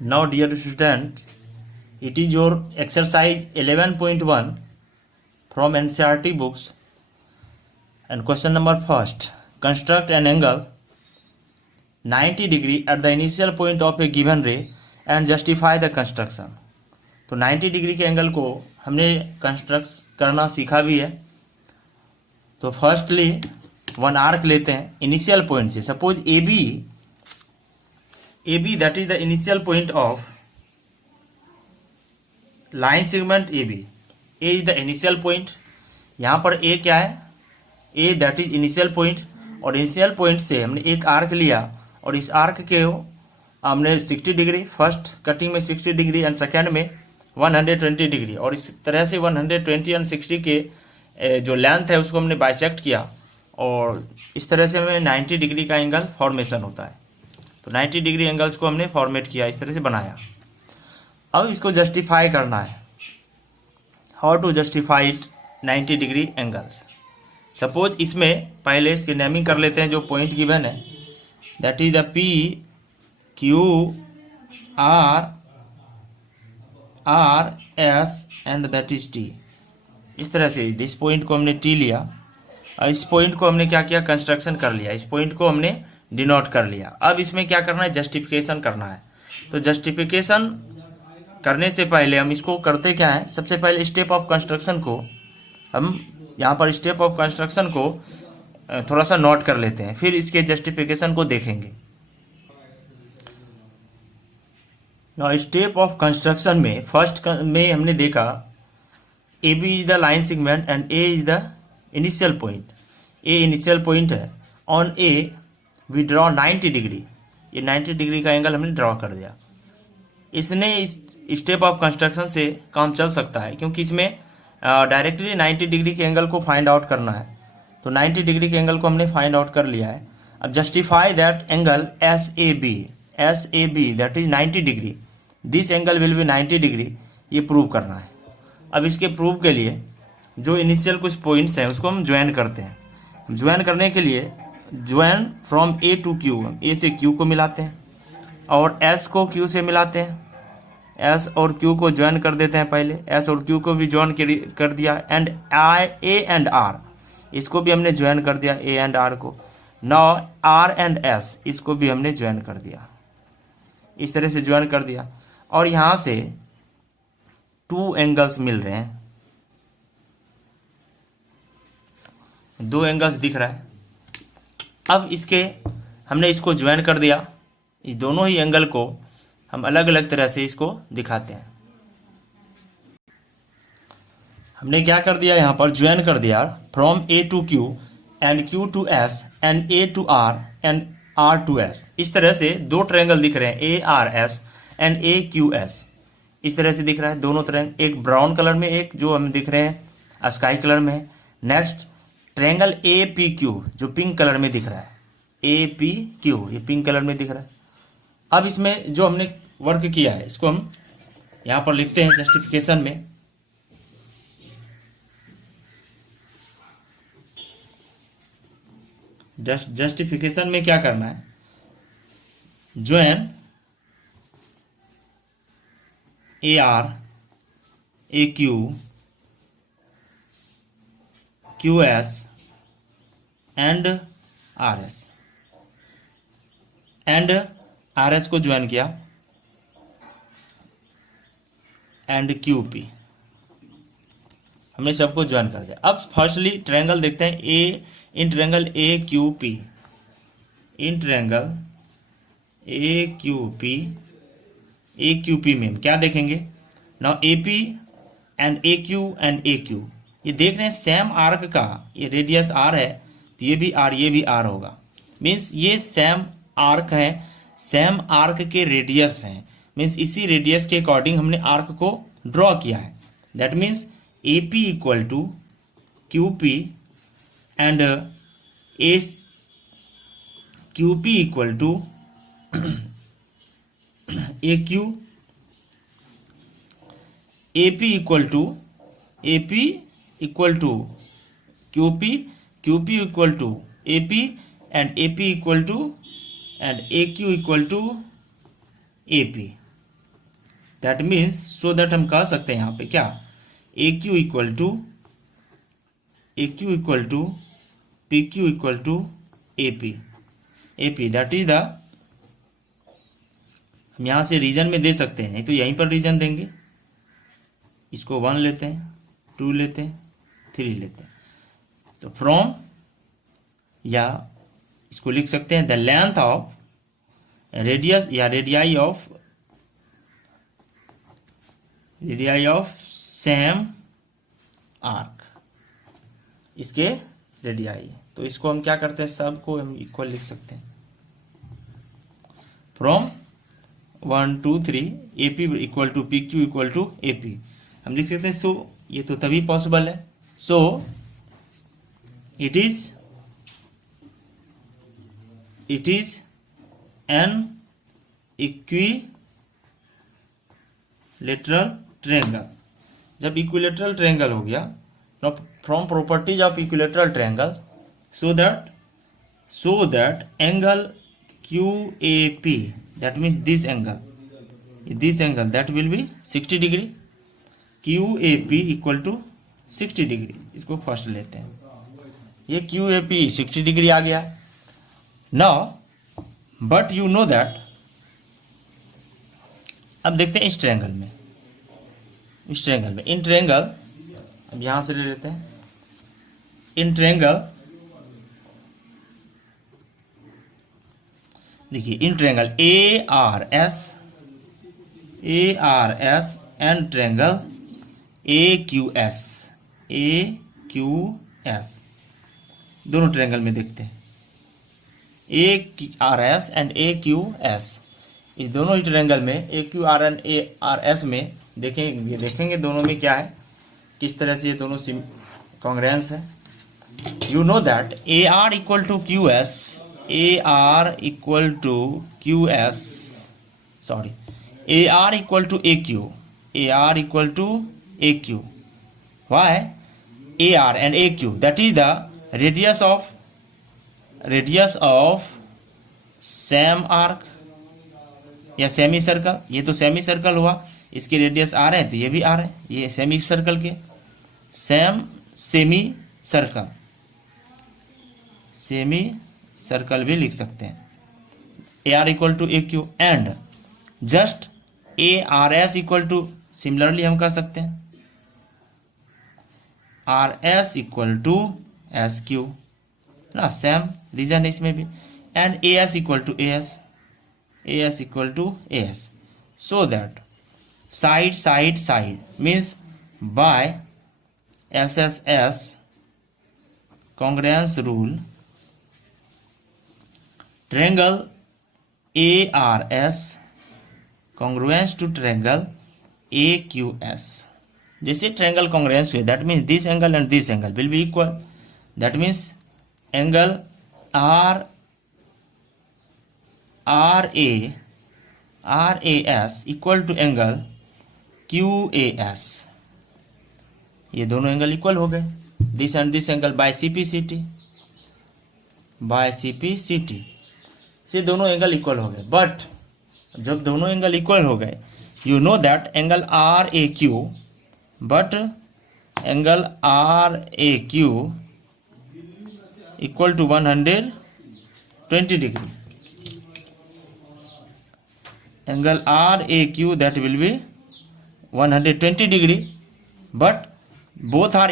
Now dear student, it is your exercise 11.1 from NCERT books, and question number first. Construct an angle 90 degree at the initial point of a given ray and justify the construction. तो 90 degree के angle को हमने construct करना सीखा भी है। तो firstly one arc लेते हैं इनिशियल पॉइंट से। Suppose A B that is the initial point of line segment A B. A is the initial point. यहाँ पर ए क्या है? A that is initial point, और इनिशियल पॉइंट से हमने एक आर्क लिया और इस आर्क के हमने 60 डिग्री, फर्स्ट कटिंग में 60 डिग्री एंड सेकेंड में 120 डिग्री, और इस तरह से 120 एंड 60 के जो लेंथ है उसको हमने बाइसेक्ट किया, और इस तरह से हमें 90 डिग्री का एंगल फॉर्मेशन होता है। तो 90 डिग्री एंगल्स को हमने फॉर्मेट किया, इस तरह से बनाया। अब इसको जस्टिफाई करना है। How to justify it 90 degree angles. Suppose इसमें पहले इसकी नेमिंग कर लेते हैं। जो पॉइंट गिवन है that is the P Q R S and that is T. इस तरह से इस पॉइंट को हमने टी लिया और इस पॉइंट को हमने क्या किया? कंस्ट्रक्शन कर लिया। इस पॉइंट को हमने डिनोट कर लिया। अब इसमें क्या करना है? जस्टिफिकेशन करना है। तो जस्टिफिकेशन करने से पहले हम इसको करते क्या है? सबसे पहले स्टेप ऑफ कंस्ट्रक्शन को हम यहाँ पर स्टेप ऑफ कंस्ट्रक्शन को थोड़ा सा नोट कर लेते हैं, फिर इसके जस्टिफिकेशन को देखेंगे। स्टेप ऑफ कंस्ट्रक्शन में फर्स्ट में हमने देखा A B is the line segment and A is the initial point. A initial point है। On A V draw 90 degree. ये 90 डिग्री का एंगल हमने ड्रॉ कर दिया। इसने इस स्टेप ऑफ कंस्ट्रक्शन से काम चल सकता है, क्योंकि इसमें डायरेक्टली 90 डिग्री के एंगल को फाइंड आउट करना है। तो 90 डिग्री के एंगल को हमने फाइंड आउट कर लिया है। अब justify that angle S A B that is 90 degree. This angle will be 90 degree, ये प्रूव करना है। अब इसके प्रूव के लिए जो इनिशियल कुछ पॉइंट्स हैं उसको हम ज्वाइन करते हैं। ज्वाइन करने के लिए join from A to Q, A से क्यू को मिलाते हैं और एस को क्यू से मिलाते हैं। एस और क्यू को ज्वाइन कर देते हैं पहले। एस और क्यू को भी ज्वाइन कर दिया। एंड ए एंड आर, इसको भी हमने ज्वाइन कर दिया, ए एंड आर को। नाउ आर एंड एस, इसको भी हमने ज्वाइन कर दिया। इस तरह से ज्वाइन कर दिया और यहाँ से 2 एंगल्स मिल रहे हैं। 2 एंगल्स दिख रहा है। अब इसके हमने इसको ज्वाइन कर दिया। इस दोनों ही एंगल को हम अलग अलग तरह से इसको दिखाते हैं। हमने क्या कर दिया? यहाँ पर ज्वाइन कर दिया from A to Q and Q to S and A to R and R to S. इस तरह से 2 ट्रायंगल दिख रहे हैं, A R S and A Q S. इस तरह से दिख रहा है दोनों तरह। एक ब्राउन कलर में, एक जो हमें दिख रहे हैं स्काई कलर में है। Next triangle A P Q जो पिंक कलर में दिख रहा है, ए पी क्यू, ये पिंक कलर में दिख रहा है। अब इसमें जो हमने वर्क किया है इसको हम यहाँ पर लिखते हैं जस्टिफिकेशन में। जस्टिफिकेशन में क्या करना है? Join A R A Q Q S and are S, and R S को ज्वाइन किया एंड क्यू पी, हमने सबको ज्वाइन कर दिया। अब फर्स्टली ट्रायंगल देखते हैं। A in triangle A Q P, in triangle A Q P में क्या देखेंगे? Now A P and A Q, ये देख रहे हैं सेम आर्क का, ये रेडियस आर है तो ये भी आर होगा। मीन्स ये सेम आर्क है, सेम आर्क के रेडियस हैं। मीन्स इसी रेडियस के अकॉर्डिंग हमने आर्क को ड्रॉ किया है। That means A P equal to Q P and Q P equal to A Q, A P equal to Q P equal to A P and A P equal to and A Q equal to A P. That means so that हम कह सकते हैं यहाँ पे क्या, A Q equal to P Q equal to A P that is the, हम यहाँ से रीजन में दे सकते हैं, तो यहीं पर रीजन देंगे, इसको 1 लेते हैं, 2 लेते हैं, 3 लेते हैं, तो फ्रॉम, या इसको लिख सकते हैं द लेंथ ऑफ रेडियस या रेडियाई ऑफ सेम आर्क, इसके रेडियाई, तो इसको हम क्या करते हैं, सबको हम इक्वल लिख सकते हैं, from 1 2 3 A P equal to P Q equal to A P हम लिख सकते हैं। सो ये तो तभी पॉसिबल है, so it is an equilateral triangle. जब इक्विलेटरल ट्रायंगल हो गया, from properties of equilateral triangle, so that angle QAP, that means this angle that will be 60 degree, QAP equal to 60 degree, इसको फर्स्ट लेते हैं, ये QAP 60 degree आ गया। Now but you know that, अब देखते हैं इस ट्रायंगल में, इन ट्रायंगल, अब यहां से ले लेते हैं, इन ट्रायंगल देखिए, in triangle ARS and triangle AQS, दोनों ट्रायंगल में देखते हैं, ARS एंड AQS, इस दोनों ही ट्रायंगल में AQR एंड ARS में देखेंगे दोनों में क्या है, किस तरह से ये दोनों कॉन्ग्रुएंस है। You know that AR equal to QS, AR equal to QS, sorry, AR equal to AQ, AR equal to AQ. Why? AR and AQ, that is the radius of same arc या semi circle. ये तो semi circle हुआ, इसके radius R है तो ये भी R है, ये सेमी सर्कल के सेमी सर्कल भी लिख सकते हैं, AR equal to AQ and just ARS equal to, similarly हम कह सकते हैं RS इक्वल टू SQ ना, सेम रीजन है इसमें भी, and AS equal to AS, so that side means by SSS congruence rule, triangle ARS congruence to triangle AQS, जैसे triangle congruence हुए, that means this angle and this angle will be equal, that means angle RAS equal to angle QAS, ये दोनों angle equal हो गए, this and this angle by CP/CT से दोनों angle equal हो गए। बट जब दोनों एंगल इक्वल हो गए, you know that angle RAQ, but angle RAQ equal to 120 degree, angle RAQ that will be 120 degree, but both are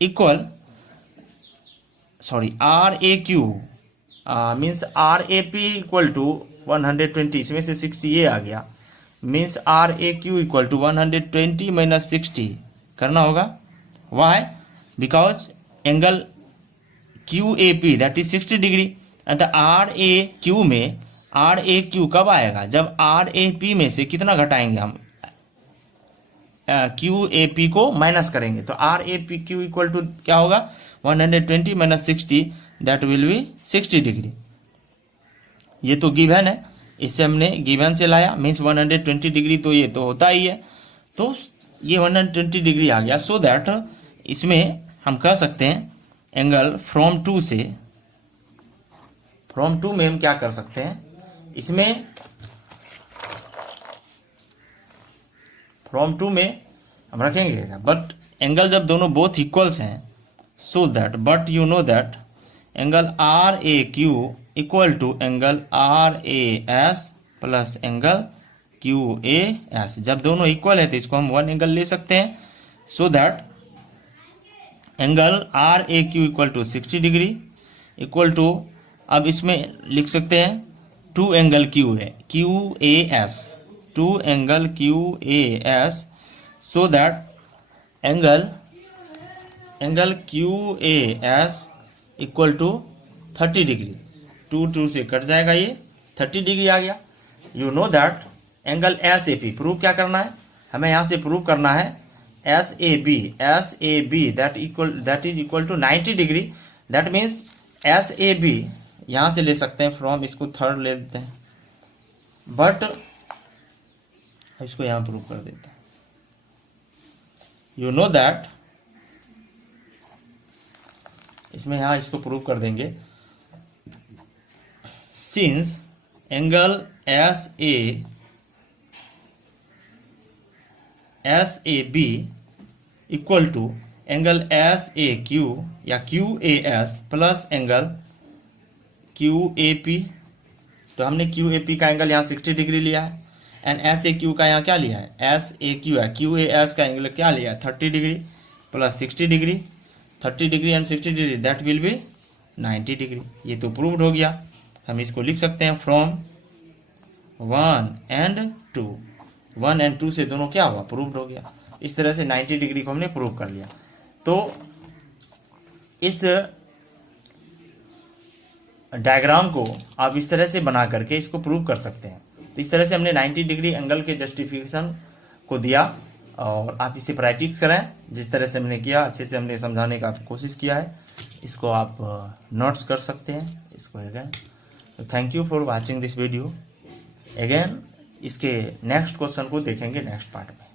equal, sorry RAQ means RAP equal to 120, इसमें से 60 ये आ गया, means RAQ equal to 120 minus 60 करना होगा। Why? Because angle QAP that is 60 degree, and RAQ में RAQ कब आएगा, जब RAP में से कितना घटाएंगे हम, QAP को माइनस करेंगे, तो RAPQ इक्वल टू क्या होगा, 120 minus 60 that will B 60 degree. ये तो गिवन है, इससे हमने गिवन से लाया, मीन्स 120 डिग्री तो ये तो होता ही है, तो ये 120 डिग्री आ गया। सो दैट इसमें हम कह सकते हैं एंगल फ्रॉम 2 में हम क्या कर सकते हैं, इसमें फ्रॉम टू में हम रखेंगे, बट एंगल जब दोनों बोथ इक्वल्स हैं, so that, but you know that angle R A Q equal to angle R A S plus angle Q A S. जब दोनों इक्वल है तो इसको हम वन एंगल ले सकते हैं, so that angle R A Q equal to 60 degree equal to, अब इसमें लिख सकते हैं टू एंगल क्यू है Q A S, two angle Q A S, so that angle Q A S equal to 30 degree. Two से cut जाएगा, ये 30 degree आ गया। You know that angle S A P, prove क्या करना है हमें, यहाँ से प्रूव करना है S A B that is equal to 90 degree. That means S A B यहाँ से ले सकते हैं फ्रॉम, इसको थर्ड ले देते हैं, बट इसको यहाँ प्रूव कर देते हैं। यू नो दैट, इसमें यहाँ इसको प्रूव कर देंगे, since angle S A B equal to angle S A Q या Q A S plus angle Q A P. तो हमने क्यू ए पी का एंगल यहाँ 60 डिग्री लिया है, एंड एस ए क्यू का यहाँ क्या लिया है, एस ए क्यू है, क्यू ए एस का एंगल क्या लिया है 30 degree plus 60 degree, 30 degree and 60 degree that will be 90 degree. ये तो प्रूव्ड हो गया। हम इसको लिख सकते हैं फ्रॉम 1 एंड 2, 1 एंड 2 से दोनों क्या हुआ, प्रूव्ड हो गया। इस तरह से 90 डिग्री को हमने प्रूव कर लिया। तो इस डायग्राम को आप इस तरह से बना करके इसको प्रूव कर सकते हैं। तो इस तरह से हमने 90 डिग्री एंगल के जस्टिफिकेशन को दिया, और आप इसे प्रैक्टिस करें जिस तरह से हमने किया, अच्छे से हमने समझाने का कोशिश किया है। इसको आप नोट्स कर सकते हैं इसको again. Thank you for watching this video. Again इसके नेक्स्ट क्वेश्चन को देखेंगे नेक्स्ट पार्ट में।